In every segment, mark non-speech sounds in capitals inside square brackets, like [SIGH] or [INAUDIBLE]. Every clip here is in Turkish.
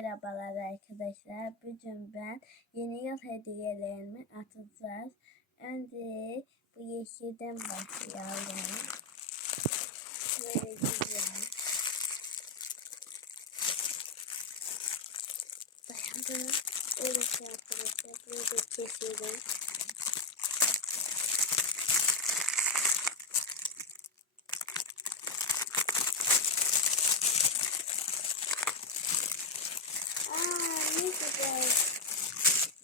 Merhabalar arkadaşlar. Bugün ben yeni yıl hediyelerimi atacağız. Önce bu yeşilden başlayalım. Böyle güzel. Dayandı. Öyle şey arkadaşlar. Böyle keselim.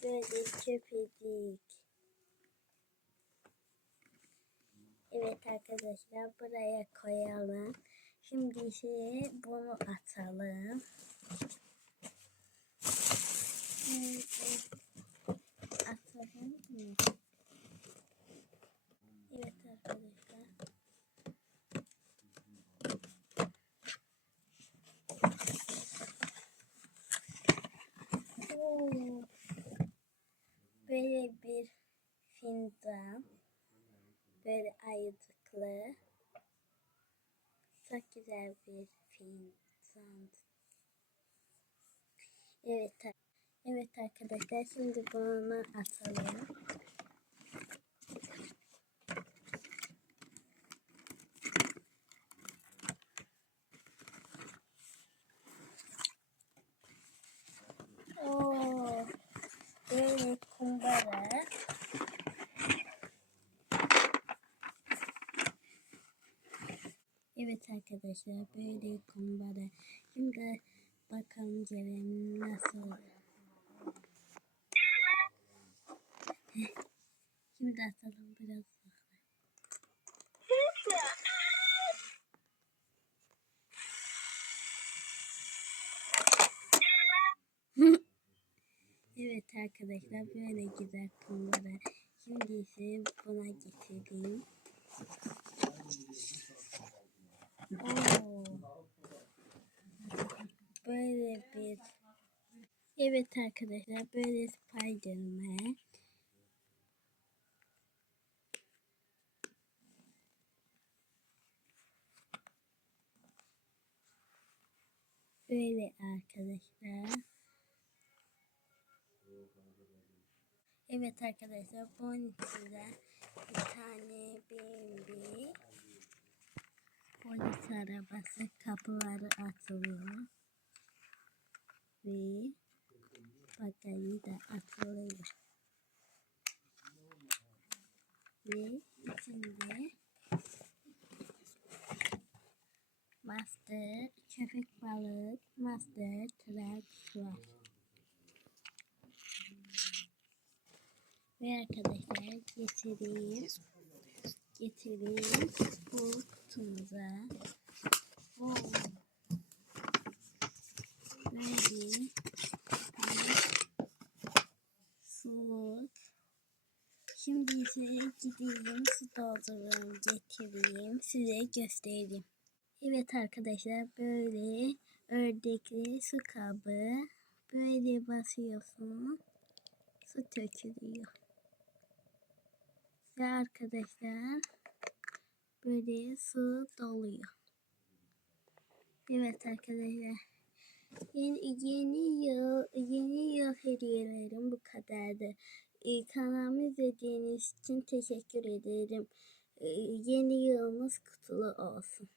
Böyle köpecik. Evet arkadaşlar buraya koyalım. Şimdi ise bunu atalım. Evet, atalım mı? Evet arkadaşlar. Oo. Bir fincan. Böyle ayıcıklı. Çok güzel bir fincan. Evet. Evet arkadaşlar şimdi bunu atalım. Evet arkadaşlar böyle kumbara. Şimdi bakalım gelelim nasıl. [LAUGHS] Şimdi atalım biraz. [LAUGHS] Evet arkadaşlar böyle güzel kumbara. Şimdi ise buna getireyim. Böyle bir Evet arkadaşlar böyle Spiderman. Böyle arkadaşlar. Evet arkadaşlar bunun içinde bir tane BMW polis arabası kapıları açılıyor ve bagajı da açılıyor ve içinde master, köpek balık, master, trak var. Ve arkadaşlar getireyim. Getireyim bu kutumuza. Oo. Böyle bir suluk. Şimdi ise gideyim su doldurayım getireyim size göstereyim. Evet arkadaşlar böyle ördekli su kabı. Böyle basıyorsun. Su dökülüyor. Ve arkadaşlar böyle su doluyor. Evet arkadaşlar. Yeni, yeni yıl yeni yıl hediyelerim bu kadardı. Kanalımı izlediğiniz için teşekkür ederim. Ee, yeni yılımız kutlu olsun.